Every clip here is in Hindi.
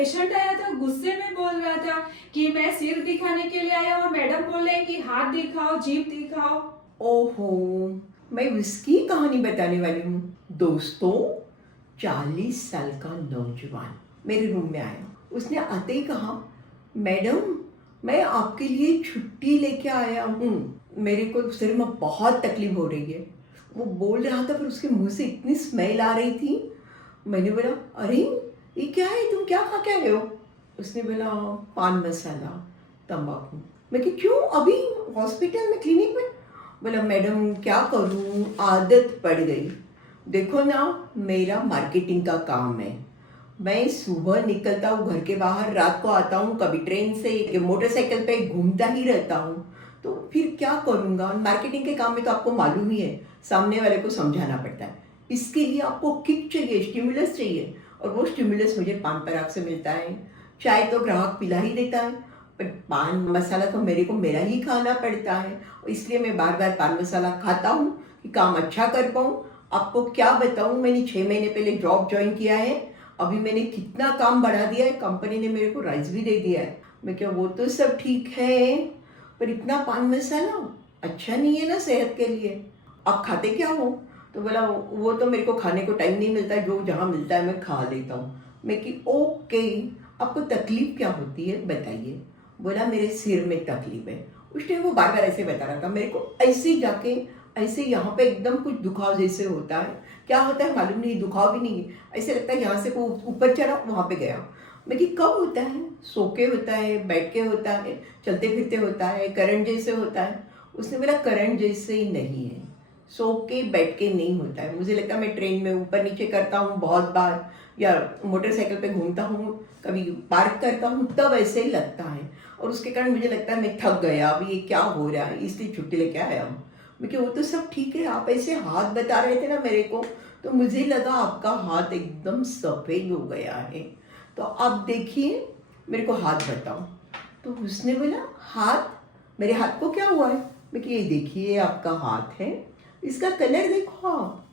पेशेंट आया था, गुस्से में बोल रहा था कि मैं सिर दिखाने के लिए आया और मैडम बोल रहे हैं कि हाथ दिखाओ, जीभ दिखाओ। ओहो, मैं उसकी कहानी बताने वाली हूँ। दोस्तों, 40 साल का नौजवान मेरे रूम में आया। उसने आते ही कहा, मैडम मैं आपके लिए छुट्टी लेके आया हूँ, मेरे को सिर में बहुत तकलीफ हो रही है। वो बोल रहा था पर उसके मुंह से इतनी स्मेल आ रही थी। मैंने बोला, अरे ये क्या है, तुम क्या खा के आए हो? उसने बोला, पान मसाला, तंबाकू। मैं कि क्यों, अभी हॉस्पिटल में, क्लिनिक में? बोला, मैडम क्या करूं, आदत पड़ गई। देखो ना, मेरा मार्केटिंग का काम है। मैं सुबह निकलता हूँ घर के बाहर, रात को आता हूँ, कभी ट्रेन से, मोटरसाइकिल पे घूमता ही रहता हूँ। तो फिर क्या करूँगा? मार्केटिंग के काम में तो आपको मालूम ही है, सामने वाले को समझाना पड़ता है। इसके लिए आपको किक चाहिए, स्टिमुलस चाहिए, और वो स्टिमुलस मुझे पान पराग से मिलता है। चाय तो ग्राहक पिला ही देता है, पर पान मसाला तो मेरे को मेरा ही खाना पड़ता है। इसलिए मैं बार बार पान मसाला खाता हूँ कि काम अच्छा कर पाऊँ। आपको क्या बताऊँ, मैंने 6 महीने पहले जॉब ज्वाइन किया है। अभी मैंने कितना काम बढ़ा दिया है, कंपनी ने मेरे को राइज भी दे दिया है। मैं क्या, वो तो सब ठीक है, पर इतना पान मसाला अच्छा नहीं है ना सेहत के लिए। आप खाते क्या हो? तो बोला, वो तो मेरे को खाने को टाइम नहीं मिलता, जो जहाँ मिलता है मैं खा लेता हूँ। मैं कि ओके, आपको तकलीफ क्या होती है बताइए। बोला, मेरे सिर में तकलीफ है। उस टाइम वो बार बार ऐसे बता रहा था मेरे को, ऐसे जाके ऐसे यहाँ पे एकदम कुछ दुखाव जैसे होता है। क्या होता है मालूम नहीं, दुखाव भी नहीं है, ऐसे लगता है यहाँ से को ऊपर चढ़ा वहाँ पे गया। मैं कि कब होता है? सो के होता है, बैठ के होता है, चलते फिरते होता है, करंट जैसे होता है? उसने बोला, करंट जैसे ही नहीं है, सो के बैठ के नहीं होता है। मुझे लगता है मैं ट्रेन में ऊपर नीचे करता हूँ बहुत बार, या मोटरसाइकिल पे घूमता हूँ, कभी पार्क करता हूँ, तब ऐसे ही लगता है। और उसके कारण मुझे लगता है मैं थक गया, अभी ये क्या हो रहा है, इसलिए छुट्टी लेके आया हूँ। मैं वो तो सब ठीक है, आप ऐसे हाथ बता रहे थे ना मेरे को, तो मुझे लगा आपका हाथ एकदम सफ़ेद हो गया है। तो आप देखिए, मेरे को हाथ बताओ। तो उसने बोला, हाथ? मेरे हाथ को क्या हुआ है? मैं कि ये देखिए आपका हाथ है, इसका कलर देखो आप।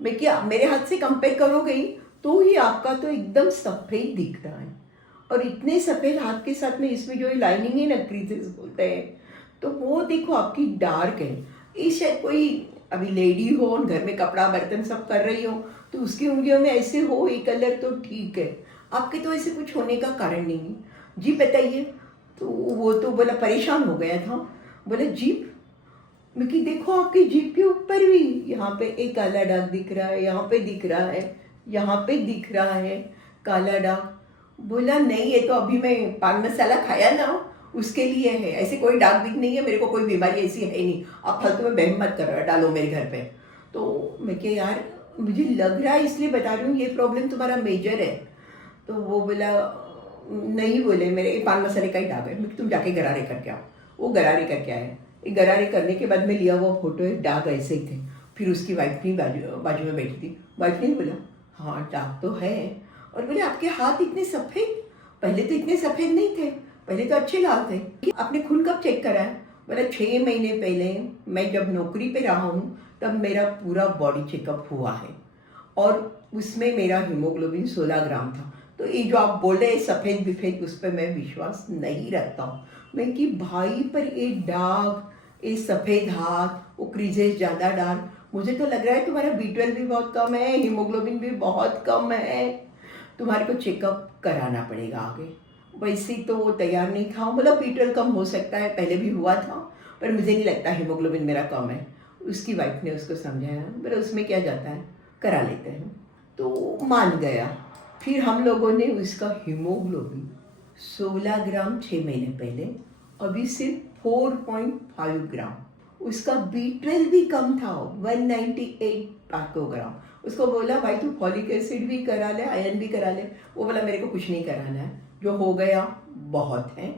मैं क्या, मेरे हाथ से कंपेयर करोगे तो ही आपका तो एकदम सफ़ेद दिख रहा है। और इतने सफ़ेद हाथ के साथ में इसमें जो लाइनिंग है ना, क्रीजेस बोलते हैं, तो वो देखो आपकी डार्क है। ये शायद कोई अभी लेडी हो और घर में कपड़ा बर्तन सब कर रही हो, तो उसकी उंगलियों में ऐसे हो ये कलर, तो ठीक है। आपके तो ऐसे कुछ होने का कारण नहीं है। जी बताइए। तो वो तो बोला, परेशान हो गया था। बोला, जीभ? मैं कि देखो आपकी जीभ के ऊपर भी यहाँ पे एक काला दाग दिख रहा है, यहाँ पे दिख रहा है, यहाँ पे दिख रहा है काला दाग। बोला, नहीं ये तो अभी मैं पान मसाला खाया ना, उसके लिए है, ऐसे कोई दाग दिख नहीं है, मेरे को कोई बीमारी ऐसी है नहीं, आप फालतू में बहम मत कर डालो मेरे घर पे। तो मैं क्या, यार मुझे लग रहा है इसलिए बता रही हूँ, ये प्रॉब्लम तुम्हारा मेजर है। तो वो बोला, नहीं, बोले मेरे पान मसाले का ही दाग है। मैं, तुम जाके गरारे करके आओ। वो गरारे करके आए। ये गरारे करने के बाद में लिया हुआ फोटो है, दाग ऐसे ही थे। फिर उसकी वाइफ भी बाजू बाजू में बैठी थी। वाइफ ने बोला, हाँ दाग तो है। और बोले, आपके हाथ इतने सफ़ेद, पहले तो इतने सफ़ेद नहीं थे, पहले तो अच्छे लाल थे। आपने खून कब चेक करा है? बोला, 6 महीने पहले मैं जब नौकरी पे रहा हूँ तब मेरा पूरा बॉडी चेकअप हुआ है, और उसमें मेरा हीमोग्लोबिन 16 ग्राम था। तो ये जो आप बोल रहे हैं सफ़ेद विफेद, उस पर मैं विश्वास नहीं रखता हूँ। मैं कि भाई, पर एक दाग, ये सफ़ेद हाथ, वो क्रीजेस ज़्यादा डार्क, मुझे तो लग रहा है तुम्हारा B12 भी बहुत कम है, हीमोग्लोबिन भी बहुत कम है, तुम्हारे को चेकअप कराना पड़ेगा आगे। वैसे तो वो तैयार नहीं था। मतलब B12 कम हो सकता है, पहले भी हुआ था, पर मुझे नहीं लगता हीमोग्लोबिन मेरा कम है। उसकी वाइफ ने उसको समझाया, बोले उसमें क्या जाता है, करा लेते हैं। तो मान गया। फिर हम लोगों ने उसका हीमोग्लोबिन 16 ग्राम 6 महीने पहले, अभी सिर्फ 4.5 ग्राम। उसका B12 भी कम था, 198 पाइकोग्राम। उसको बोला, भाई तू फॉलिक एसिड भी करा ले, आयरन भी करा ले। वो बोला, मेरे को कुछ नहीं कराना है, जो हो गया बहुत है।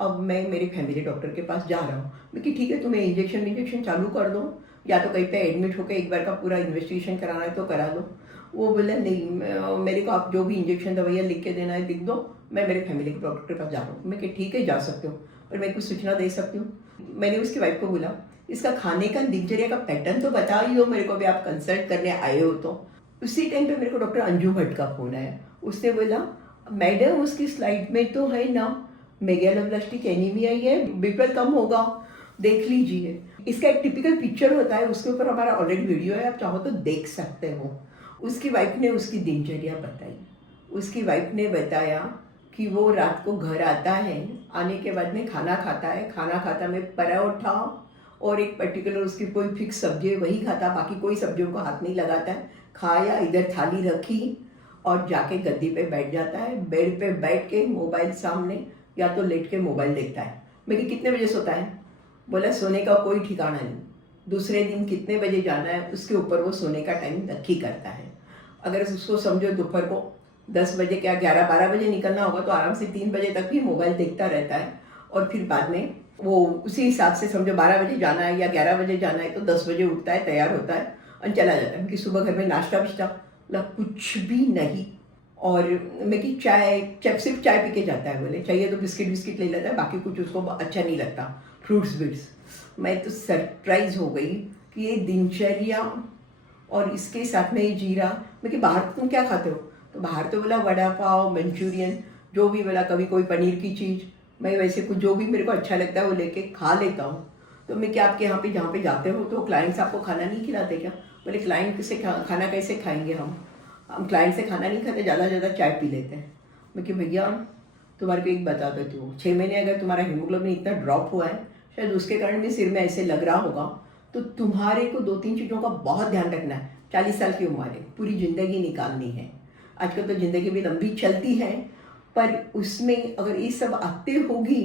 अब मैं मेरे फैमिली डॉक्टर के पास जा रहा हूँ। मैं कि ठीक है, तुम्हें इंजेक्शन चालू कर दो, या तो कहीं पे एडमिट होकर एक बार का पूरा इन्वेस्टिगेशन कराना है तो करा लो। वो बोला, नहीं, मेरे को आप जो भी इंजेक्शन दवाइयाँ लिख के देना है लिख दो, मैं मेरे फैमिली के डॉक्टर के पास जा रहा हूँ। मैं कि ठीक है, जा सकते हो, पर मैं कुछ सूचना दे सकती हूँ? मैंने उसकी वाइफ को बोला, इसका खाने का दिनचर्या का पैटर्न तो बता ही हो मेरे को, भी आप कंसल्ट करने आए हो तो। उसी टाइम पे मेरे को डॉक्टर अंजू भट्ट का फ़ोन आया। उसने बोला, मैडम उसकी स्लाइड में तो है ना, मेगालोब्लास्टिक एनीमिया ही है, बीपीएल कम होगा, देख लीजिए। इसका एक टिपिकल पिक्चर होता है, उसके ऊपर हमारा ऑलरेडी वीडियो है, आप चाहो तो देख सकते हो। उसकी वाइफ ने उसकी दिनचर्या बताई। उसकी वाइफ ने बताया कि वो रात को घर आता है, आने के बाद में खाना खाता है, खाना खाता में पराठा और एक पर्टिकुलर उसकी कोई फिक्स सब्जी है वही खाता, बाकी कोई सब्जियों को हाथ नहीं लगाता है। खाया, इधर थाली रखी और जाके गद्दी पे बैठ जाता है, बेड पे बैठ के मोबाइल सामने या तो लेट के मोबाइल देखता है। मैं कि कितने बजे सोता है? बोला सोने का कोई ठिकाना नहीं, दूसरे दिन कितने बजे जाना है उसके ऊपर वो सोने का टाइम नक्की करता है। अगर उसको समझो दोपहर को 10 बजे क्या 11-12 बजे निकलना होगा तो आराम से 3 बजे तक भी मोबाइल देखता रहता है, और फिर बाद में वो उसी हिसाब से समझो 12 बजे जाना है या 11 बजे जाना है तो 10 बजे उठता है, तैयार होता है और चला जाता है। क्योंकि सुबह घर में नाश्ता विश्ता मतलब कुछ भी नहीं। और मैं कि चाय सिर्फ चाय पी के जाता है, बोले चाहिए तो बिस्किट ले लेता है, बाकी कुछ उसको अच्छा नहीं लगता, फ्रूट्स बिट्स। मैं तो सरप्राइज हो गई कि ये दिनचर्या और इसके साथ में ये जीरा। मैं कि बाहर तुम क्या खाते हो? तो बाहर तो बोला वड़ा पाव, मंचूरियन, जो भी बोला, कभी कोई पनीर की चीज़। मैं वैसे कुछ जो भी मेरे को अच्छा लगता है वो लेके खा लेता हूँ। तो मैं क्या आपके यहाँ पे जहाँ पे जाते हो तो क्लाइंट्स आपको खाना नहीं खिलाते क्या? बोले क्लाइंट से खाना कैसे खाएंगे हम क्लाइंट से खाना नहीं खाते, ज़्यादा ज़्यादा चाय पी लेते हैं। मैं कि भैया तुम्हारे को एक बता देती हूँ, 6 महीने अगर तुम्हारा हीमोग्लोबिन इतना ड्रॉप हुआ है, शायद उसके कारण भी सिर में ऐसे लग रहा होगा, तो तुम्हारे को 2-3 चीज़ों का बहुत ध्यान रखना है। 40 साल की उम्र है, पूरी ज़िंदगी निकालनी है। आजकल तो ज़िंदगी भी लंबी चलती है, पर उसमें अगर ये सब आते होगी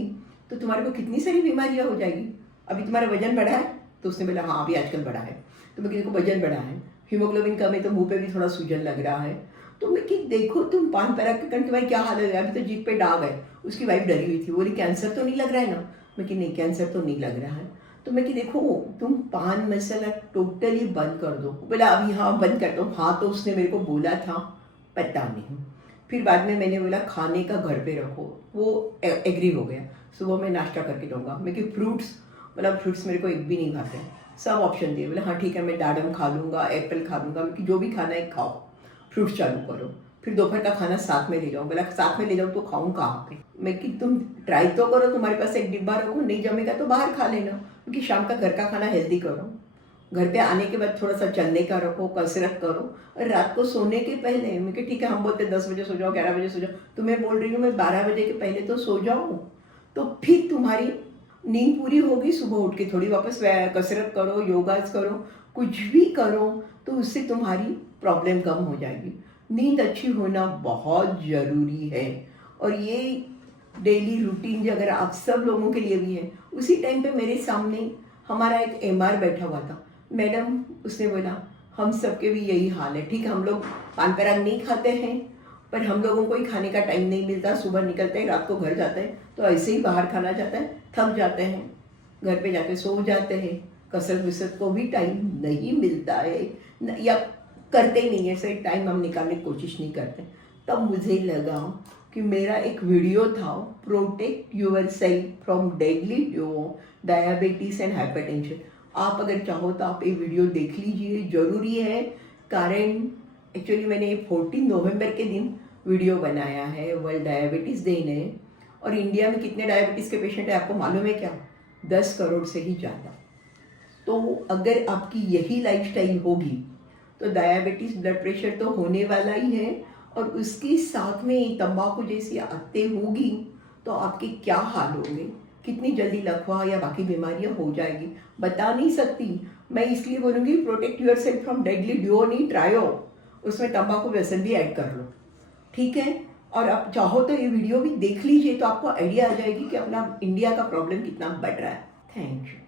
तो तुम्हारे को कितनी सारी बीमारियाँ हो जाएगी। अभी तुम्हारा वजन बढ़ा है? तो उसने बोला हाँ अभी आजकल बढ़ा है। तो मैं किसी को वजन बढ़ा है, हीमोग्लोबिन कम है तो मुंह पे भी थोड़ा सूजन लग रहा है। तो मैं कि देखो तुम पान पराग के कारण तुम्हारी क्या हालत है, अभी तो जीभ पे दाग है। उसकी वाइफ डरी हुई थी, बोली कैंसर तो नहीं लग रहा है ना? मैं कि नहीं कैंसर तो नहीं लग रहा है। तो मैं कि देखो तुम पान मसाला टोटली बंद कर दो। बोला अभी हाँ बंद करता हूँ। हाँ तो उसने मेरे को बोला था, पता नहीं। फिर बाद में मैंने बोला खाने का घर पे रखो, वो एग्री हो गया। सुबह मैं नाश्ता करके दूंगा। मैं कि फ्रूट्स, मतलब फ्रूट्स मेरे को एक भी नहीं खाते, सब ऑप्शन दिए। बोले हाँ ठीक है मैं दाडम खा लूँगा, एप्पल खा लूँगा। मैं कि जो भी खाना है खाओ, फ्रूट्स चालू करो। फिर दोपहर का खाना साथ में ले जाओ। बोला साथ में ले जाओ तो खाऊं कहाँ पे? मैं कि तुम ट्राई तो करो, तुम्हारे पास एक डिब्बा रखो, नहीं जमेगा तो बाहर खा लेना, क्योंकि शाम का घर का खाना हेल्दी करो। घर पे आने के बाद थोड़ा सा चलने का रखो, कसरत करो। और रात को सोने के पहले मैं कि ठीक है हम बोलते 10 बजे सो जाओ, 11 बजे सो जाओ, तो मैं बोल रही हूँ मैं 12 बजे के पहले तो सो जाऊँ, तो फिर तुम्हारी नींद पूरी होगी। सुबह उठ के थोड़ी वापस कसरत करो, योगास करो, कुछ भी करो, तो उससे तुम्हारी प्रॉब्लम कम हो जाएगी। नींद अच्छी होना बहुत ज़रूरी है, और ये डेली रूटीन जो अगर आप सब लोगों के लिए भी है। उसी टाइम पे मेरे सामने हमारा एक एमआर बैठा हुआ था, मैडम उसने बोला हम सबके भी यही हाल है, ठीक है हम लोग पान पराग नहीं खाते हैं, पर हम लोगों को ही खाने का टाइम नहीं मिलता, सुबह निकलते हैं रात को घर जाते हैं तो ऐसे ही बाहर खाना जाता है, थक जाते हैं, घर पे जाके सो जाते हैं, कसरत विसरत को भी टाइम नहीं मिलता है, या करते ही नहीं है, ऐसे टाइम हम निकालने की कोशिश नहीं करते। तब मुझे लगा कि मेरा एक वीडियो था, protect yourself from deadly diabetes and hypertension. आप अगर चाहो तो आप ये वीडियो देख लीजिए, ज़रूरी है। कारण एक्चुअली मैंने 14 नवंबर के दिन वीडियो बनाया है, वर्ल्ड डायबिटीज़ डे है, और इंडिया में कितने डायबिटीज़ के पेशेंट हैं आपको मालूम है क्या? 10 करोड़ से ही ज़्यादा। तो अगर आपकी यही लाइफस्टाइल होगी तो डायबिटीज़, ब्लड प्रेशर तो होने वाला ही है, और उसके साथ में तंबाकू जैसी आदतें होगी तो आपके क्या हाल होंगे, कितनी जल्दी लकवा या बाकी बीमारियां हो जाएगी, बता नहीं सकती। मैं इसलिए बोलूँगी protect yourself from deadly duo नहीं ट्रायो, उसमें तंबाकू व्यसन भी ऐड कर लो, ठीक है। और आप चाहो तो ये वीडियो भी देख लीजिए, तो आपको आइडिया आ जाएगी कि अपना इंडिया का प्रॉब्लम कितना बढ़ रहा है। Thank you.